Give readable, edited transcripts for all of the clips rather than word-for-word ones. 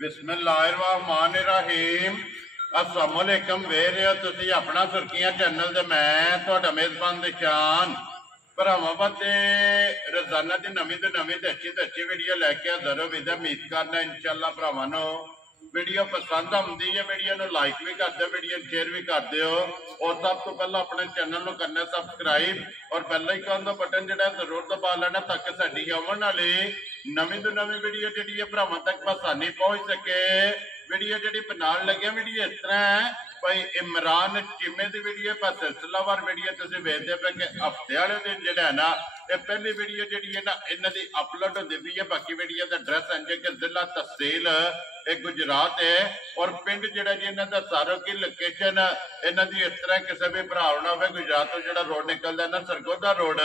बिस्मिल्लाहिर्रहमानिर्रहीम। अस्सलामुअलैकुम। वेख रहे हो तुसी अपना सुर्खियां चैनल ते मैं तुहाडा मेजबान निशान भरावां वास्ते रोजाना की नवीं तो अच्छी वीडियो लैके हाजिर हो। उम्मीद करना इंशाअल्लाह भरावां नूं वीडियो पसंद आती है। वीडियो नूं लाइक भी कर दो, वीडियो शेयर भी कर दो। और सब तो पहला अपने चैनल को करना सबसक्राइब और बेल आइकन का बटन जो जरूर दबा लेना ताकि साडी आने वाली नवीं तो नवीं वीडियो जी भरावां तक आसानी पहुंच सके। वीडियो जी बनाने लगे वीडियो इस तरह है भाई इमरान चीमे की वीडियो पर सिलसिलावार वीडियो तुम वेखते पे कि हफ्ते वाले दिन जो है ना ये पहली वीडियो जी है ना इन्हों की अपलोड होती पई है। बाकी वीडियो का एड्रैस है कि जिला तहसील गुजरात है और पिंड जोड़ा जी इन्हों का सारो की लोकेशन इन्हों की इस तरह किसी भी भरा होना हो गुजरात तो जो रोड निकलता है ना सरगोदा रोड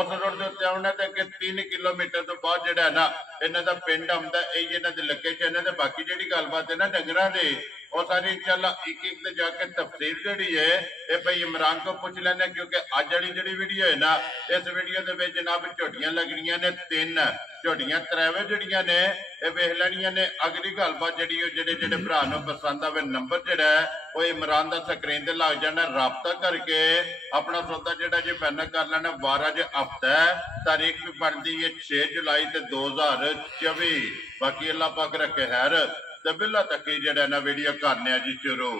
उस रोड के उत्ते आना तो 3 किलोमीटर तो बाद जो है ना इन्हों का पिंड आता है। यही इन्हों की लोकेशन है। बाकी जी गलबात है ना डंगर की और सारी इंशाल्लाह एक एक जाके तफसील जी है ये भाई इमरान को पूछ लेने क्योंकि अज वाली जी वीडियो है ना इस वीडियो के जनाब झोटियां लगनिया ने 3 झोटियां त्रैवे जड़ियां ने ये वेख लैनिया ने। अगली गलबात जी जेडे भरा पसंद आवे नंबर जोड़ा है वो इमरान का स्क्रीन से लग जाना रबता करके अपना सौदा जोड़ा जी फाइनल कर लेना। 12 जो हफ्ता है तारीख भी बनती है 6 जुलाई 2024। बाकी अल्लाह पाक रखे खैर तो बिल्ला तक ही जड़ा ना वीडियो करने जी शुरू।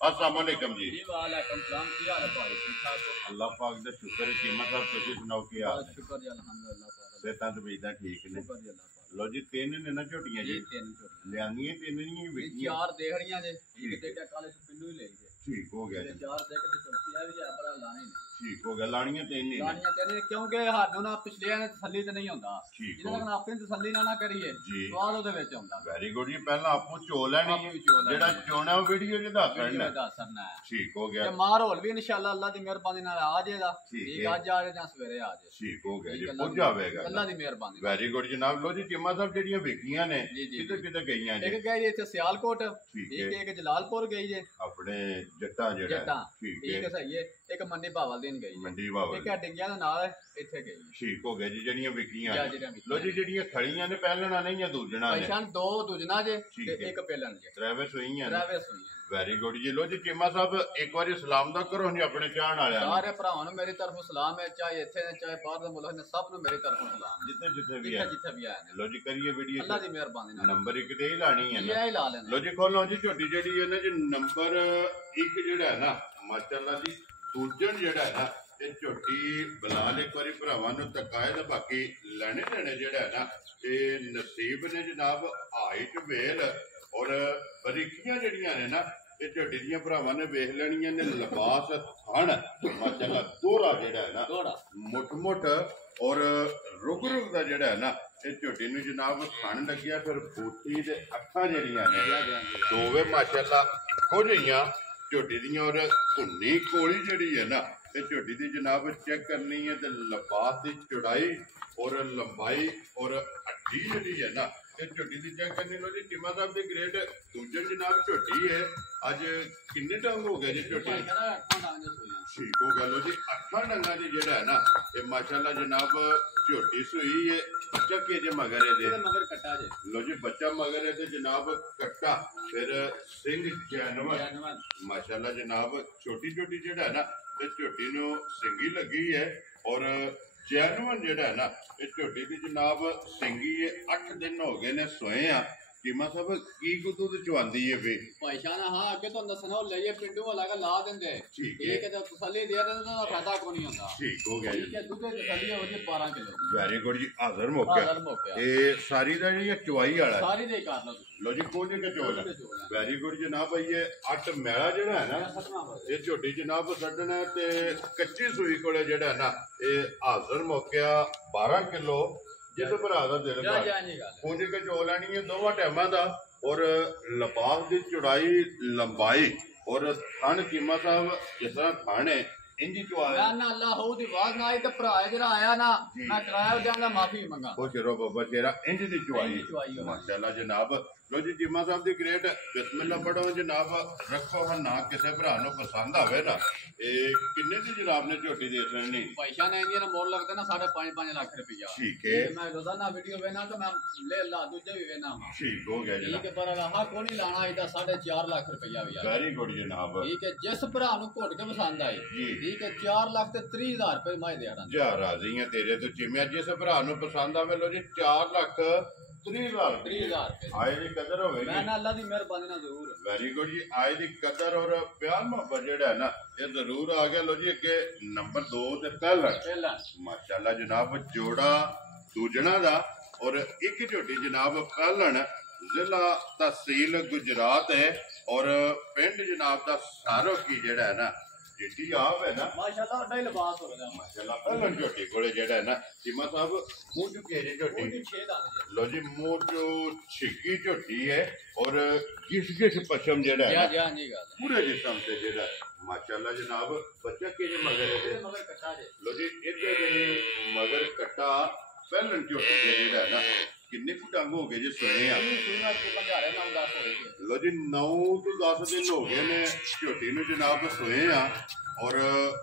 अस्सलाम वालेकुम जी। वालेकुम सलाम। की हाल है भाई? ठीक ठाक हो? अल्लाह पाक दा शुक्र है। कीमत साहब तुसी सुनाओ की हाल है? शुक्र जी अल्हम्दुलिल्लाह पाक। सेहतां तो बेदा ठीक ने? शुक्र जी अल्लाह पाक। लो जी 3 ने ना झोटियां जी 3 छोटी लियानियां 3 नहीं विकियां 4 देहड़ियां जे एक देखा काले से पिंडू ही ले गए। ठीक हो गया जी। 4 देख के चौथी है भी है बड़ा लाने ने ठीक हो गया। लानियां 3 नहीं लानियां कहने क्योंकि हाडू ना पिछले ने तसल्ली ते नहीं होंदा ठीक जिन्ना कन अपनी तसल्ली ना करिए जी स्वाद ओदे विच आंदा। वेरी गुड जी। पहला आपू चो लेनी है जेड़ा चोना वीडियो च दस करना है। ठीक हो गया। ते मार होल भी इंशाअल्लाह अल्लाह दी मेहरबानी नाल आ जाएगा। ठीक आज आ जाए या सवेरे आ जाए। ठीक हो गया जी। पुज जावेगा अल्लाह दी मेहरबानी। वेरी गुड जनाब। लो जी चिम्मा साहब जेड़ियां विकियां ने किते किते गईयां जी? एक गई इत्थे सियालकोट एक जलालपुर गई जे अपने जट्टा जेड़ा ठीक है सही है। एक मंडी भावलदीन गई मंडी भावल एक डिंगिया दे नाल इत्थे गई। ठीक हो गया जी। जेड़ियां विकियां लो जी जेड़ियां खड़ियां ने पहलना नहीं या दूजना ने? पहचान 2 दूजना जे ते एक पहलन जे त्रैवे सुईयां ने। त्रैवे सुईयां। वेरी गुड जी। लो जी चिम्मा साहब एक बार सलाम दा करो जी अपने चाहण वाले सारे भरावां नूं मेरी तरफों सलाम है चाहे इत्थे ने चाहे बाहर दे मुल्क ने सब नूं मेरी तरफों सलाम जिथे जिथे भी है जिथे भी आए। लो जी करिए वीडियो अल्लाह दी मेहरबानी नाल नंबर 1 ते ही लानी है ना? ये ही ला लेना। लो जी खोलो जी झोटी जेड़ी है ना जी नंबर 1 जेड़ा है ना माशाअल्लाह दी सूजन जेड़ा है ना ये झोटी बिलाल एक बारी भरावां नूं तकाए दा बाकी लेने देने जेड़ा है ना ते नसीब ने जनाब हाइट वेल और बरीकियां जेड़ियां ने ना ये झोटी दियां भरावां ने वेख लेनियां ने। लिबास थण माशाअल्लाह दोहरा जेड़ा है ना मुठ मुठ और रुग रुग दा जेड़ा है ना ये झोटी नूं जनाब थण लग्या फिर बूटी ते अखां जेड़ियां ने दोवे माशाअल्लाह इक्को जिहियां झोटी दियां और धुन्नी कोली जेड़ी है ना ये झोटी दी जनाब चेक करनी है ते लिबास की चौड़ाई और लंबाई और हड्डी जेड़ी है ना ये झोटी दी चेक करनी। लो जी चिम्मा साहब दी ग्रेड दूजन जनाब झोटी है। अज किन्ने टंग हो गए जी झोटी? ठीक हो गया। लो जी 8 डंगा जी जेड़ा है ना ये माशाअल्लाह जनाब झोटी सुई है। बच्चा के जे मगर है मगर कट्टा जे। लो जी बच्चा मगर है जनाब कट्टा फिर सिंह जानवर माशाअल्लाह जनाब छोटी छोटी जेड़ा है ना ये झोटी नूं सिंगी लगी है और जैनवन जेड़ा है ना ये झोटी दी जनाब सिंगी है। 8 दिन हो गए ने सोए आ। कीमा साहब की कुतु ते चवांदी है वे पैसा ना हां अगे तो दसना ले ये पिंडू वाला का ला देंदे ठीक है तो तसल्ली दे देंदे तो फायदा कोई नहीं होता। ठीक हो गया जी। ठीक है दूध तसल्ली हो जी 12 किलो। वेरी गुड जी। हाजिर मौका ये सारी दा जी चवाई वाला सारी दे कर लो। लो जी कोने के चोल वेरी गुड जनाब भाई ये 8 मैला जेड़ा है ना ये झोटी जनाब सडना ते कच्ची सूई कोले जेड़ा है ना ये हाजिर मौका 12 किलो जिस भरा का दिल पूंजी के चो लैनी है दोवां टाइमां दा और लिबास की चौड़ाई लंबाई और थन कीमा साहब जिस तरह थन है ਇੰਜ ਚੁਆਏ ਨਾ ਅੱਲਾ ਹੋ ਦੀ ਆਵਾਜ਼ ਨਾ ਆਈ ਤੇ ਭਰਾ ਜਿਹੜਾ ਆਇਆ ਨਾ ਮੈਂ ਕਰਾਇਆ ਉਹਦਾ ਮਾਫੀ ਮੰਗਾ ਖੁਸ਼ ਰਹੋ ਬਾਬਾ ਸ਼ੇਰਾ ਇੰਜ ਦੀ ਚੁਆਈ ਚੁਆਈ ਮਾਸ਼ਾਅੱਲਾ ਜਨਾਬ ਲੋ ਜੀ ਜਿਮਾ ਸਾਹਿਬ ਦੀ ਗ੍ਰੇਟ ਬਿਸਮਿਲ੍ਲਾ ਪੜੋ ਜਨਾਬ ਰੱਖੋ ਹਾਂ ਨਾ ਕਿਸੇ ਭਰਾ ਨੂੰ ਪਸੰਦ ਆਵੇ ਨਾ ਇਹ ਕਿੰਨੇ ਦੀ ਜਨਾਬ ਨੇ ਝੋਟੀ ਦੇ ਦੇਣੀ ਪੈਸਾ ਨੇ ਇਹਦੀਆਂ ਮੁੱਲ ਲੱਗਦੇ ਨਾ 5.5 ਲੱਖ ਰੁਪਇਆ ਠੀਕ ਹੈ ਮੈਂ ਰੋਜ਼ਾਨਾ ਵੀਡੀਓ ਵੇਖਣਾ ਤਾਂ ਮੈਂ ਲੈ ਲਾ ਦੂਜੇ ਵੀ ਵੇਖਣਾ ਠੀਕ ਹੋ ਗਿਆ ਠੀਕ ਹੈ ਪਰ ਆਹ ਕੋਈ ਨਹੀਂ ਲਾਣਾ ਇਹਦਾ 4.5 ਲੱਖ ਰੁਪਇਆ ਵੀ ਆ ਵੈਰੀ ਗੁੱਡ ਜਨਾਬ ਠੀਕ ਹੈ ਜਿਸ ਭਰਾ ਨੂੰ ਘੁੱਟ ਕੇ ਪਸੰਦ ਆਏ ਠੀਕ ਹੈ 4 ਲੱਖ ਤੇ 30,000 ਰੁਪਏ ਮੈਂ ਦੇ ਦਾਂ ਜਾ ਰਾਜ਼ੀ ਆ ਤੇਰੇ ਤੋਂ ਜਿਵੇਂ ਜਿਸ ਭਰਾ ਨੂੰ ਪਸੰਦ ਆਵੇ ਲੋ ਜੀ 4 ਲੱਖ 30,000 ਰੁਪਏ ਆਏ ਦੀ ਕਦਰ ਹੋਵੇਗੀ ਮੈਂ ਨਾ ਅੱਲਾ ਦੀ ਮਿਹਰਬਾਨੀ ਨਾਲ ਜ਼ਰੂਰ ਵੈਰੀ ਗੁੱਡ ਜੀ ਆਏ ਦੀ ਕਦਰ ਔਰ ਪਿਆਰ ਮੁਹੱਬਤ ਜਿਹੜਾ ਹੈ ਨਾ ਇਹ ਜ਼ਰੂਰ ਆ ਗਿਆ ਲੋ ਜੀ ਅੱਗੇ ਨੰਬਰ 2 ਤੇ ਪਹਿਲਾ ਮਾਸ਼ਾਅੱਲਾ ਜਨਾਬ ਜੋੜਾ ਦੂਜਣਾ ਦਾ ਔਰ ਇੱਕ ਝੋਟੀ ਜਨਾਬ ਪਹਿਲਣ ਜ਼ਿਲ੍ਹਾ ਤਹਿਸੀਲ ਗੁਜਰਾਤ ਹੈ ਔਰ ਪਿੰਡ ਜਨਾਬ ਦਾ ਸਾਰੋਕੀ ਜਿਹੜਾ ਹੈ ਨਾ ਜਿੱਟੀ ਆਪ ਹੈ ਨਾ ਮਾਸ਼ਾਅੱਲਾ ਅੱਡਾ ਹੀ ਲਿਬਾਸ ਹੋ ਗਿਆ ਮਾਸ਼ਾਅੱਲਾ ਪਹਿਲਣ ਝੋਟੀ ਕੋਲੇ ਜਿਹੜਾ ਹੈ ਨਾ ਚੀਮਾ ਸਾਹਿਬ ਮੂੰਹ ਚੁੱਕੇ ਜੀ ਝੋਟੀ ਲੋ ਜੀ ਮੂੰਹ ਚੋ ਛਿੱਕੀ ਝੋਟੀ ਹੈ ਔਰ ਗਿਸ ਪਸ਼ਮ ਜਿਹੜਾ ਹੈ ਜੀ ਹਾਂਜੀ ਗੱਲ ਪੂਰੇ ਜਿਸਮ ਤੇ ਜਿਹੜਾ ਮਾਸ਼ਾਅੱਲਾ ਜਨਾਬ ਬੱਚਾ ਕਿਹੜੇ ਮਗਰ ਹੈ ਮਗਰ ਕੱਟਾ ਜੇ ਲੋ ਜੀ ਇੱਧਰ ਦੇ ਮਗਰ ਕੱਟਾ ਪਹਿਲਣ ਝੋਟੀ ਦੇ ਜਿਹੜਾ ਹੈ ਨਾ ਕਿੰਨੇ ਕੁ ਡੰਗ ਹੋ ਗਏ ਜੇ ਸੁਣੇ ਆ ਲੋ ਜੀ 9 ਤੋਂ 10 ਦਿਨ ਹੋ ਗਏ ਨੇ ਝੋਟੀ ਨੂੰ ਜਨਾਬ ਸੋਏ ਆ ਔਰ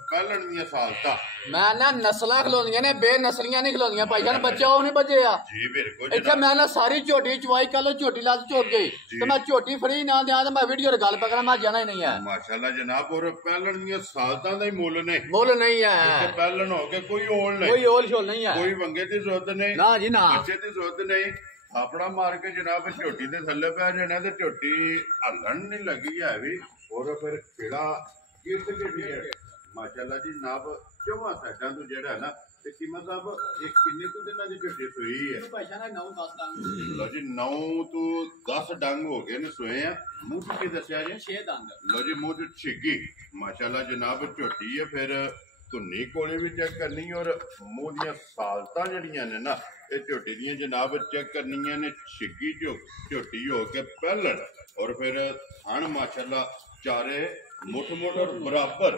ਪਹਿਲਣ ਦੀਆਂ ਸਾਲਤਾ ਮੈਂ ਨਾ ਨਸਲਾਂ ਖਲੋਂਦੀਆਂ ਨੇ ਬੇਨਸਲੀਆਂ ਨਹੀਂ ਖਲੋਂਦੀਆਂ ਭਾਈ ਜਾਨ ਬੱਚਾ ਉਹ ਨਹੀਂ ਭੱਜੇ ਆ ਜੀ ਬਿਲਕੁਲ ਇੱਥੇ ਮੈਂ ਨਾ ਸਾਰੀ ਝੋਟੀ ਚਵਾਈ ਕਰ ਲੋ ਝੋਟੀ ਲੱਦ ਝੋਕ ਗਈ ਤੇ ਮੈਂ ਝੋਟੀ ਫੜੀ ਨਾ ਦਿਆਂ ਤੇ ਮੈਂ ਵੀਡੀਓ 'ਤੇ ਗੱਲ ਪਕੜਾਂ ਮੈਂ ਜਾਣਾ ਹੀ ਨਹੀਂ ਹੈ ਮਾਸ਼ਾਅੱਲਾ ਜਨਾਬ ਔਰ ਪਹਿਲਣ ਦੀਆਂ ਸਾਲਤਾਂ ਦਾ ਹੀ ਮੁੱਲ ਨੇ ਮੁੱਲ ਨਹੀਂ ਹੈ ਪਹਿਲਣ ਹੋ ਕੇ ਕੋਈ ਓਲ ਨਹੀਂ ਕੋਈ ਓਲ ਛੋਲ ਨਹੀਂ ਹੈ ਕੋਈ ਵੰਗੇ ਦੀ ਜ਼ਰੂਰਤ ਨਹੀਂ ਨਾ ਜੀ ਨਾ ਬੱਚੇ ਦੀ ਜ਼ਰੂਰਤ ਨਹੀਂ ਆਪਣਾ ਮਾਰ ਕੇ ਜਨਾਬ ਝੋਟੀ ਦੇ ਥੱਲੇ ਪੈ ਜਾਣਾ ਤੇ ਝੋਟੀ ਹੱਲਣ ਨਹੀਂ ਲੱਗੀ ਹੈ ਵੀ ਔਰ ਫਿਰ ਕਿਹੜਾ ਕਿਸ ਕੇ ਹੈ ਮਾਸ਼ਾਅੱਲਾ ਜੀ ਨਾਬ ਚੌਵਾਂ ਸਾਡਾਂ ਤੋਂ ਜਿਹੜਾ ਨਾ ਤੇ ਕੀਮਾ ਸਾਹਿਬ ਇਹ ਕਿੰਨੇ ਕੁ ਦਿਨਾਂ ਦੀ ਝੋਟੀ ਸੋਈ ਹੈ ਪੈਸਾ ਨਾ 9-10 ਡੰਗ ਲੋ ਜੀ 9 ਤੋਂ 10 ਡੰਗ ਹੋ ਗਏ ਨੇ ਸੋਏ ਆ ਮੂੰਹ ਚ ਕੀ ਦੱਸਿਆ ਜੀ 6 ਡੰਗ ਲੋ ਜੀ ਮੂੰਹ ਚ ਛਿੱਗੀ ਮਾਸ਼ਾਅੱਲਾ ਜਨਾਬ ਝੋਟੀ ਹੈ ਫਿਰ ਧੁੰਨੀ ਕੋਲੇ ਵੀ ਚੈੱਕ ਕਰਨੀ ਔਰ ਮੂੰਹ ਦੀਆਂ ਸਾਲਤਾਂ ਜਿਹੜੀਆਂ ਨੇ ਨਾ ਇਹ ਝੋਟੀ ਦੀਆਂ ਜਨਾਬ ਚੈੱਕ ਕਰਨੀਆਂ ਨੇ ਛਿੱਗੀ ਝੋਟੀ ਹੋ ਕੇ ਪਹਿਲਣ ਔਰ ਫਿਰ ਹਣ ਮਾਸ਼ਾਅੱਲਾ ਚਾਰੇ ਮੁੱਠ ਔਰ ਬਰਾਬਰ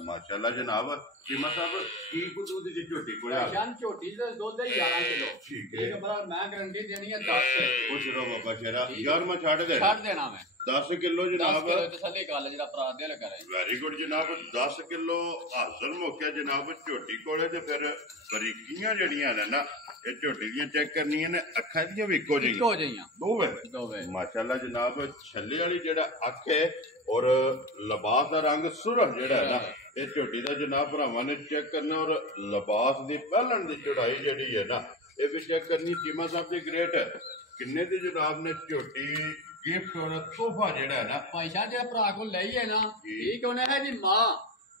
ਮਾਸ਼ਾਅੱਲਾ ਜਨਾਬ ਕੀਮਾ ਸਾਹਿਬ ਕੀ ਕੁ ਦੁੱਧ ਦੀ ਝੋਟੀ ਕੋਲ ਆ ਜਾਨ ਝੋਟੀ ਦੇ ਦੁੱਧ ਦੇ 11 ਕਿਲੋ ਠੀਕ ਹੈ ਪਰ ਮੈਂ ਗਰੰਟੀ ਦੇਣੀ ਹੈ 10 ਖੁਸ਼ ਰਹੋ ਬਾਬਾ ਸ਼ੇਰਾ ਯਾਰ ਮੈਂ ਛੱਡ ਦੇਣਾ ਮੈਂ 10 ਕਿਲੋ ਜਨਾਬ 10 ਕਿਲੋ ਤਸੱਲੀ ਗੱਲ ਜਿਹੜਾ ਭਰਾ ਦਿਲ ਕਰੇ ਵੈਰੀ ਗੁੱਡ ਜਨਾਬ 10 ਕਿਲੋ ਹਾਜ਼ਰ ਮੌਕਿਆ ਜਨਾਬ ਝੋਟੀ ਕੋਲੇ ਤੇ ਫਿਰ ਬਰੀਕੀਆਂ ਜਿਹੜੀਆਂ ਨੇ ਨਾ ਇਹ ਝੋਟੀ ਦੀਆਂ ਚੈੱਕ ਕਰਨੀਆਂ ਨੇ ਅੱਖਾਂ ਦੀਆਂ ਵੀ ਇੱਕੋ ਜਿਹੀਆਂ ਦੋਵੇਂ ਮਾਸ਼ਾਅੱਲਾ ਜਨਾਬ ਛੱਲੇ ਵਾਲੀ ਜਿਹੜਾ ਅੱਖ ਹੈ ਔਰ ਲਿਬਾਸ ਦਾ ਰੰਗ ਸੁਰਖ ਜਿਹੜਾ ਹੈ ਨਾ ਇਹ ਝੋਟੀ ਦਾ ਜਨਾਬ ਭਰਾਵਾਂ ਨੇ ਚੈੱਕ ਕਰਨਾ ਔਰ ਲਿਬਾਸ ਦੀ ਪਹਿਲਣ ਦੀ ਚੜਾਈ ਜਿਹੜੀ ਹੈ ਨਾ ਇਹ ਵੀ ਚੈੱਕ ਕਰਨੀ ਚੀਮਾ ਸਾਹਿਬ ਦੀ ਗ੍ਰੇਟ ਕਿੰਨੇ ਦੀ ਜਨਾਬ ਨੇ ਝੋਟੀ ਗਿਫਟ ਔਰ ਤੋਹਫਾ ਜਿਹੜਾ ਹੈ ਨਾ ਪੈਸਾ ਜਿਹੜਾ ਭਰਾ ਕੋਲ ਲਈ ਹੈ ਨਾ ਠੀਕ ਉਹਨੇ ਹੈ ਜੀ ਮਾਂ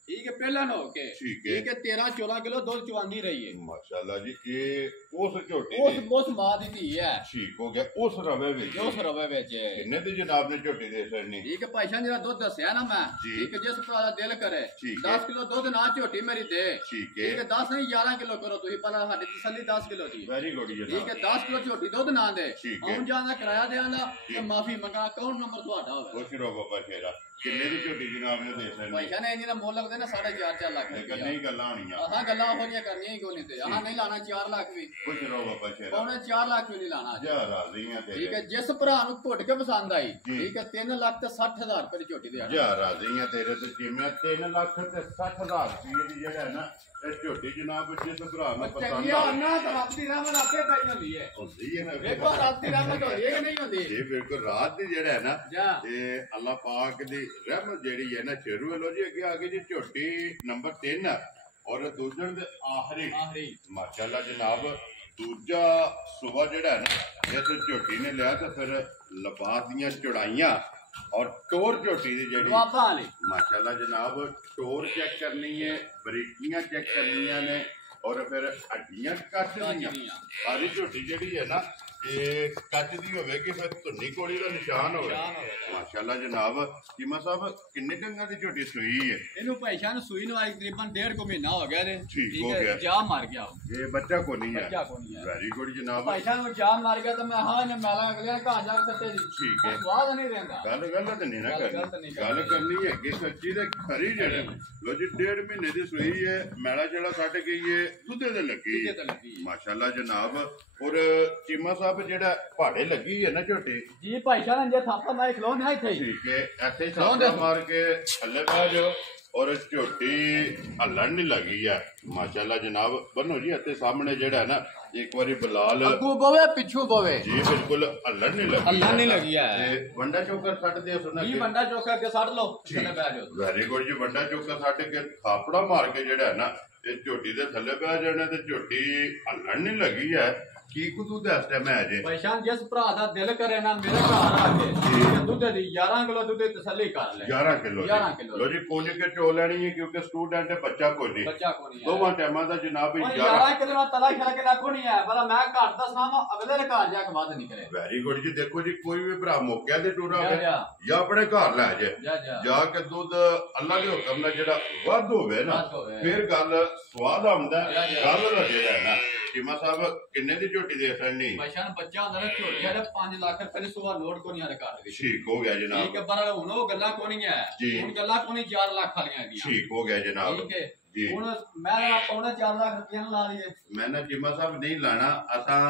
ਠੀਕ ਹੈ ਪਹਿਲਾਂ ਹੋ ਕੇ ਠੀਕ ਹੈ 13-14 ਕਿਲੋ ਦੁੱਧ ਚਵਾਉਂਦੀ ਰਹੀ ਹੈ ਮਾਸ਼ਾਅੱਲਾ ਜੀ ਇਹ ਉਸ ਝੋਟੀ ਉਸ ਮਾਂ ਦੀ ਧੀ ਹੈ ਠੀਕ ਹੋ ਗਿਆ ਉਸ ਰਵੇ ਵਿੱਚ ਕਿੰਨੇ ਦੀ ਜਨਾਬ ਨੇ ਝੋਟੀ ਦੇ ਸਰਨੀ ਠੀਕ ਹੈ ਪੈਸਾ ਜਿਹੜਾ ਦੁੱਧ ਦੱਸਿਆ ਨਾ ਮੈਂ ਠੀਕ ਜਿਸ ਭਰਾ ਦਾ ਦਿਲ ਕਰੇ 10 ਕਿਲੋ ਦੁੱਧ ਨਾ ਝੋਟੀ ਮੇਰੀ ਦੇ ਠੀਕ ਹੈ 10 ਨਹੀਂ 11 ਕਿਲੋ ਕਰੋ ਤੁਸੀਂ ਪਰ ਸਾਡੀ ਤਸੱਲੀ 10 ਕਿਲੋ ਦੀ ਵੈਰੀ ਗੁੱਡ ਜੀ ਠੀਕ ਹੈ 10 ਕਿਲੋ ਝੋਟੀ ਦੁੱਧ ਨਾ ਦੇ ਆਉਣ ਜਾਣ ਦਾ ਕਿਰਾਇਆ ਦੇਣਾ ਤੇ ਮਾਫੀ ਮੰਗਾ ਅਕਾਊਂਟ ਨੰਬਰ ਤੁਹਾਡਾ ਹੋਵੇ ਖੁਸ਼ ਰਹੋ ਬਾਬਾ ਸ਼ੇਰਾ ਕਿੰਨੇ ਦੀ ਝੋਟੀ ਜਨਾਬ ਨੇ ਦੇ ਸਰਨੀ ਪੈਸਾ ਨੇ ਇਹਦਾ ਮੁੱਲ ਲੱਗਦੇ ਨਾ 4.5 ਲੱਖ ਗੱਲਾਂ ਹੀ ਗੱਲਾਂ ਆਣੀਆਂ ਆਹਾਂ ਗੱਲਾਂ ਹੋ ਗਈਆਂ ਕਰਨੀਆਂ ਹੀ ਕੋਈ ਨਹੀਂ ਤੇ ਆਹਾਂ ਨਹੀਂ ਲਾਣਾ 4 ਲੱਖ ਵੀ ਖੁਸ਼ ਰਹੋ ਬਾਬਾ ਸ਼ੇਰਾ ਉਹਨੇ 4 ਲੱਖ ਵੀ ਨਹੀਂ ਲਾਣਾ ਜਾ ਰਾਜ਼ੀਆਂ ਤੇ ਠੀਕ ਹੈ ਜਿਸ ਭਰਾ ਨੂੰ ਘੁੱਟ ਕੇ ਪਸੰਦ ਆਈ ਠੀਕ ਹੈ 3 ਲੱਖ ਤੇ 60,000 ਰੁਪਏ ਦੀ ਝੋਟੀ ਦੇ ਜਾ ਰਾਜ਼ੀਆਂ ਤੇਰੇ ਤੇ ਜਿਵੇਂ 3 ਲੱਖ ਤੇ 60,000 ਰੁਪਏ ਦੀ ਜਿਹੜਾ ਹੈ ਨਾ ਇਹ ਝੋਟੀ ਜਨਾਬ ਜਿਸ ਭਰਾ ਨੂੰ ਪਸੰਦ ਆ ਨਾ ਤਾਂ ਰੱਬ ਦੀ ਰਹਿਮਤ ਆਪੇ ਪਈ ਹੁੰਦੀ ਹੈ ਨਾ ਵੇਖੋ ਰੱਬ ਦੀ ਰਹਿਮਤ ਹੁੰਦੀ ਹੈ ਕਿ ਨਹੀਂ ਹੁੰਦੀ ਇਹ ਬਿਲਕੁਲ ਰਾਤ ਦੀ ਜਿਹੜਾ ਹੈ ਨਾ ਇਹ ਅੱਲਾਹ ਪਾਕ ਦੀ ਰਹਿਮਤ ਜਿਹੜੀ ਹੈ ਨਾ ਸ਼ੁਰੂ ਲੋ ਜੀ ਅੱਗੇ ਆ ਗਈ ਜੀ ਝੋਟੀ ਨੰਬਰ 3 ਔਰ ਦੂਜਣ ਦੇ ਆਖਰੀ ਮਾਸ਼ਾਅੱਲਾ ਜਨਾਬ ਦੂਜਾ ਸੁਬਾ ਜਿਹੜਾ ਹੈ ਨਾ ਇਹ ਝੋਟੀ ਨੇ ਲਿਆ ਤਾਂ ਫਿਰ ਲਿਬਾਸ ਦੀਆਂ ਚੜਾਈਆਂ ਔਰ ਟੋਰ ਝੋਟੀ ਦੀ ਜਿਹੜੀ ਮਾਸ਼ਾਅੱਲਾ ਜਨਾਬ ਟੋਰ ਚੈੱਕ ਕਰਨੀ ਹੈ ਬਰੀਕੀਆਂ ਚੈੱਕ ਕਰਨੀਆਂ ਨੇ ਔਰ ਫਿਰ ਹੱਡੀਆਂ ਕੱਟ ਦੀਆਂ ਸਾਰੀ ਝੋਟੀ ਜਿਹੜੀ ਹੈ ਨਾ ਇਹ ਕੱਚ ਦੀ ਹੋਵੇਗੀ ਫਿਰ ਧੁੰਨੀ ਕੋਲੀ ਦਾ ਨਿਸ਼ਾਨ ਹੋਵੇ ਮਾਸ਼ਾਅੱਲਾ ਜਨਾਬ ਚੀਮਾ ਸਾਹਿਬ ਕਿੰਨੇ ਡੰਗਾਂ ਦੀ ਝੋਟੀ ਸੂਈ ਹੈ ਇਹਨੂੰ ਭਾਈਸ਼ਾਹ ਨੂੰ ਸੂਈ ਨੂੰ ਅੱਜ ਤਕਰੀਬਨ 1.5 ਮਹੀਨਾ ਹੋ ਗਿਆ ਨੇ ਠੀਕ ਹੋ ਗਿਆ ਜਾ ਮਾਰ ਗਿਆ ਇਹ ਬੱਚਾ ਕੋ ਨਹੀਂ ਹੈ ਬੱਚਾ ਕੋ ਨਹੀਂ ਹੈ ਵੈਰੀ ਗੁੱਡ ਜਨਾਬ ਭਾਈਸ਼ਾਹ ਨੂੰ ਜਾ ਮਾਰ ਗਿਆ ਤਾਂ ਮੈਂ ਹਾਂ ਇਹਨੇ ਮੈਲਾ ਅਗਲੇ ਘਾਹ ਜਾ ਕੇ ਸੱਟੇ ਦੀ ਠੀਕ ਹੈ ਸਵਾਦ ਨਹੀਂ ਰਹਿੰਦਾ ਗੱਲ ਗਲਤ ਨਹੀਂ ਨਾ ਕਰਨੀ ਗੱਲ ਕਰਨੀ ਹੈ ਕਿ ਸੱਚੀ ਤੇ ਖਰੀ ਜਿਹੜੇ ਲੋ ਜੀ 1.5 ਮਹੀਨੇ ਦੀ ਸੂਈ ਹੈ ਮੈਲਾ ਜਿਹੜਾ ਕੱਢ ਗਈ ਹੈ ਦੁੱਧੇ ਤੇ ਲੱਗੀ ਮਾਸ਼ਾਅੱਲਾ ਜਨਾਬ ਔਰ ਚੀਮਾ ਸਾਹਿਬ ਜਿਹੜਾ ਪਹਾੜੇ ਲੱਗੀ ਹੈ ਨਾ ਝੋਟੀ ਜੀ ਭਾਈਸ਼ਾਹ ਨੇ ਜੇ ਥਾਪਾ ਮਾਰ ਖਲੋਣਾ ਇੱਥੇ ਹੀ ਠੀਕ ਹੈ ਇੱਥੇ ਥਾਪਾ ਮਾਰ ਕੇ ਥੱਲੇ ਬਹਿ ਜਾਓ ਔਰ ਝੋਟੀ ਹੱਲਣ ਨਹੀਂ ਲੱਗੀ ਹੈ ਮਾਸ਼ਾਅੱਲਾ ਜਨਾਬ ਬੰਨੋ ਜੀ ਇੱਥੇ ਸਾਹਮਣੇ ਜਿਹੜਾ ਨਾ ਇੱਕ ਵਾਰੀ ਬਲਾਲ ਅੱਗੂ ਬਵੇ ਪਿੱਛੂ ਬਵੇ ਜੀ ਬਿਲਕੁਲ ਹੱਲਣ ਨਹੀਂ ਲੱਗੀ ਹੈ ਤੇ ਵੰਡਾ ਚੋਕਰ ਛੱਡ ਦਿਓ ਸੁਣਾ ਜੀ ਵੰਡਾ ਚੋਕਰ ਕੇ ਛੱਡ ਲਓ ਥੱਲੇ ਬਹਿ ਜਾਓ ਵੈਰੀ ਗੁੱਡ ਜੀ ਵੰਡਾ ਚੋਕਰ ਛੱਡ ਕੇ ਥਾਪੜਾ ਮਾਰ ਕੇ ਜਿਹੜਾ ਨਾ ਇਹ ਝੋਟੀ ਦੇ ਥੱਲੇ ਬਹਿ ਜਾਣਾ ਤੇ ਝੋਟੀ ਹੱਲਣ ਨਹੀਂ ਲੱਗੀ ਹੈ ਕੀ ਕੁ ਦਾ ਇਸ ਟਾਈਮ ਹੈ ਜੇ ਭਾਈਸ਼ਾਨ ਜਿਸ ਭਰਾ ਦਾ ਦਿਲ ਕਰੇ ਨਾ ਮੇਰੇ ਘਰ ਆ ਕੇ ਦੁੱਧ ਦੀ 11 ਕਿਲੋ ਦੁੱਧ ਦੀ ਤਸੱਲੀ ਕਰ ਲੈ 11 ਕਿਲੋ ਲੋ ਜੀ ਪੁੰਜ ਕੇ ਚੋ ਲੈਣੀ ਹੈ ਕਿਉਂਕਿ ਸਟੂਡੈਂਟ ਹੈ ਬੱਚਾ ਕੋਈ ਨਹੀਂ ਦੋਵਾਂ ਟਾਈਮਾਂ ਦਾ ਜਨਾਬ 11 ਕਿਲੋ ਨਾਲ ਤਲਾ ਖੜ ਕੇ ਲੱਖੋ ਨਹੀਂ ਹੈ ਪਰ ਮੈਂ ਘਰ ਦਾ ਸਾਮ ਅਗਲੇ ਦੇ ਘਰ ਜਾ ਕੇ ਵੱਧ ਨਿਕਲੇ ਵੈਰੀ ਗੁੱਡ ਜੀ ਦੇਖੋ ਜੀ ਕੋਈ ਵੀ ਭਰਾ ਮੌਕਿਆਂ ਦੇ ਟੂਰਾ ਹੋਵੇ ਜਾਂ ਆਪਣੇ ਘਰ ਲੈ ਜਾਏ ਜਾ ਕੇ ਦੁੱਧ ਅੱਲਾ ਦੇ ਹੁਕਮ ਨਾਲ ਜਿਹੜਾ ਵੱਧ ਹੋਵੇ ਨਾ ਫਿਰ ਗੱਲ ਸਵਾਦ ਆਉਂਦਾ ਗੱਲ ਦਾ ਜਿਹੜਾ ਨਾ ਚੀਮਾ ਸਾਹਿਬ ਕਿੰਨੇ ਦੀ ਝੋਟੀ ਦੇ ਸਕਣੀ ਭਾਈਸ਼ਾਨ ਬੱਚਾ ਹੁੰਦਾ ਨਾ ਝੋਟੀਆਂ ਦੇ 5 ਲੱਖ ਰੁਪਏ ਦੇ ਸੁਆ ਨੋਟ ਕੋ ਨਹੀਂ ਆ ਕਰ ਦੇ ਠੀਕ ਹੋ ਗਿਆ ਜਨਾਬ ਠੀਕ ਹੈ ਪਰ ਹੁਣ ਉਹ ਗੱਲਾਂ ਕੋ ਨਹੀਂ ਹੈ ਹੁਣ ਗੱਲਾਂ ਕੋ ਨਹੀਂ 4 ਲੱਖ ਵਾਲੀਆਂ ਹੈਗੀਆਂ ਠੀਕ ਹੋ ਗਿਆ ਜਨਾਬ ਠੀਕ ਹੈ ਹੁਣ ਮੈਂ ਪੌਣਾ 4 ਲੱਖ ਰੁਪਏ ਨੂੰ ਲਾ ਲਈਏ ਮੈਂ ਨਾ ਚੀਮਾ ਸਾਹਿਬ ਨਹੀਂ ਲਾਣਾ ਅਸਾਂ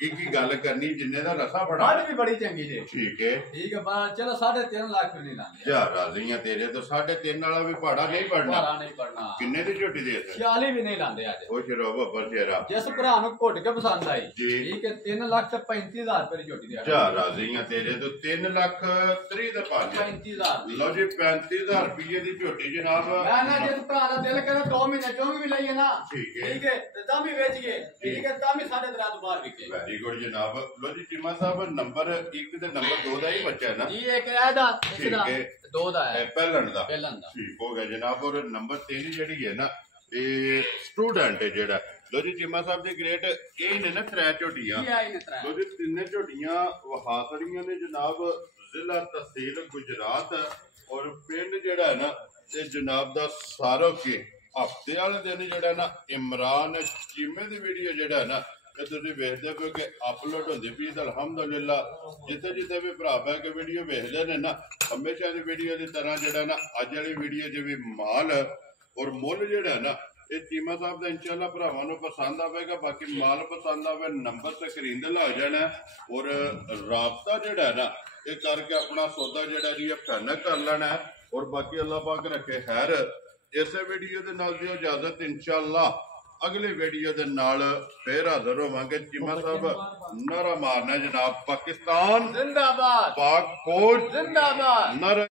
ਇੱਕ ਹੀ ਗੱਲ ਕਰਨੀ ਜਿੰਨੇ ਦਾ ਰਸਾ ਫੜਾ ਵੱਧ ਵੀ ਬੜੀ ਚੰਗੀ ਜੇ ਠੀਕ ਹੈ ਪਰ ਚਲੋ 3.5 ਲੱਖ ਵੀ ਨਹੀਂ ਲਾਂਗੇ ਯਾਰ ਰਾਜ਼ੀਆਂ ਤੇਰੇ ਤੋਂ 3.5 ਵਾਲਾ ਵੀ ਪਹਾੜਾ ਨਹੀਂ ਪੜਨਾ ਕਿੰਨੇ ਦੀ ਝੋਟੀ ਦੇ 46 ਵੀ ਨਹੀਂ ਲਾਂਦੇ ਅੱਜ ਉਹ ਸ਼ਰੋ ਬੱਬਰ ਸ਼ੇਰਾ ਜਿਸ ਭਰਾ ਨੂੰ ਘੁੱਟ ਕੇ ਪਸੰਦ ਆਈ ਠੀਕ ਹੈ 3,35,000 ਰੁਪਏ ਦੀ ਝੋਟੀ ਦੇ ਯਾਰ ਰਾਜ਼ੀਆਂ ਤੇਰੇ ਤੋਂ 3,30,000 ਦਾ ਪਾ 35,000 ਲਓ ਜੀ 35,000 ਰੁਪਏ ਦੀ ਝੋਟੀ ਜਨਾਬ ਮੈਂ ਨਾ ਜਿਸ ਭਰਾ ਦਾ ਦਿਲ ਕਰੇ 2 ਮਹੀਨੇ ਚੋਂ ਵੀ ਲਈਏ ਨਾ ਠੀਕ ਹੈ ਤੇ ਤਾਂ ਵੀ ਵੇਚ ਗਏ ਠੀਕ ਹੈ ਤਾਂ ਵੀ 3.5 ਤੋਂ ਬਾਹਰ ਵਿਕੇ ਵੈਰੀ ਗੁੱਡ ਜਨਾਬ ਲੋ ਜੀ ਚੀਮਾ ਸਾਹਿਬ ਨੰਬਰ 1 ਤੇ ਨੰਬਰ 2 ਦਾ ਹੀ ਬੱਚਾ ਹੈ ਨਾ ਜੀ ਇੱਕ ਇਹਦਾ ਠੀਕ ਹੈ 2 ਦਾ ਹੈ ਪਹਿਲਣ ਦਾ ਠੀਕ ਹੋ ਗਿਆ ਜਨਾਬ ਔਰ ਨੰਬਰ 3 ਜਿਹੜੀ ਹੈ ਨਾ ਇਹ ਸਟੂਡੈਂਟ ਹੈ ਜਿਹੜਾ ਲੋ ਜੀ ਚੀਮਾ ਸਾਹਿਬ ਦੇ ਗ੍ਰੇਡ ਇਹ ਨੇ ਨਾ 3 ਝੋਟੀਆਂ ਲੋ ਜੀ 3 ਝੋਟੀਆਂ ਵਹਾਸੜੀਆਂ ਨੇ ਜਨਾਬ ਜ਼ਿਲ੍ਹਾ ਤਹਿਸੀਲ ਗੁਜਰਾਤ ਔਰ ਪਿੰਡ ਜਿਹੜਾ ਹੈ ਨਾ ਇਹ ਜਨਾਬ ਦਾ ਸਾਰੋਕੇ ਹਫਤੇ ਵਾਲੇ ਦਿਨ ਜਿਹੜਾ ਨਾ ਇਮਰਾਨ ਚੀਮੇ ਦੀ ਵੀਡੀਓ ਜਿਹੜਾ ਨਾ ਇਹ ਤੁਸੀਂ ਵੇਖਦੇ ਪਏ ਕਿ ਅਪਲੋਡ ਹੁੰਦੀ ਪਈ ਤਾਂ ਅਲਹਮਦੁਲਿਲਾ ਜਿੱਥੇ ਜਿੱਥੇ ਵੀ ਭਰਾ ਬੈ ਕੇ ਵੀਡੀਓ ਵੇਖਦੇ ਨੇ ਨਾ ਹਮੇਸ਼ਾ ਦੀ ਵੀਡੀਓ ਦੀ ਤਰ੍ਹਾਂ ਜਿਹੜਾ ਨਾ ਅੱਜ ਵਾਲੀ ਵੀਡੀਓ 'ਚ ਵੀ ਮਾਲ ਔਰ ਮੁੱਲ ਜਿਹੜਾ ਨਾ ਇਹ ਚੀਮਾ ਸਾਹਿਬ ਦਾ ਇੰਸ਼ਾਅੱਲਾ ਭਰਾਵਾਂ ਨੂੰ ਪਸੰਦ ਆਵੇਗਾ ਬਾਕੀ ਮਾਲ ਪਸੰਦ ਆਵੇ ਨੰਬਰ ਸਕਰੀਨ ਤੇ ਲੱਗ ਜਾਣਾ ਔਰ ਰਾਬਤਾ ਜਿਹੜਾ ਨਾ ਇਹ ਕਰਕੇ ਆਪਣਾ ਸੌਦਾ ਜਿਹੜਾ ਜੀ ਇਹ ਫਾਈਨਲ ਕਰ ਲੈਣਾ ਔਰ ਬਾਕੀ ਅੱਲਾਹ ਪਾਕ ਰੱਖੇ ਖੈਰ ਇਸੇ ਵੀਡੀਓ ਦੇ ਨਾਲ ਦਿਓ ਇਜਾਜ਼ਤ ਇਨਸ਼ਾਅੱਲਾ ਅਗਲੇ ਵੀਡੀਓ ਦੇ ਨਾਲ ਫੇਰ ਹਾਜ਼ਰ ਹੋਵਾਂਗੇ ਚੀਮਾ ਸਾਹਿਬ ਨਾਰਾ ਮਾਰਨਾ ਜਨਾਬ ਪਾਕਿਸਤਾਨ ਜ਼ਿੰਦਾਬਾਦ ਪਾਕ ਫੌਜ ਜ਼ਿੰਦਾਬਾਦ ਨਾਰਾ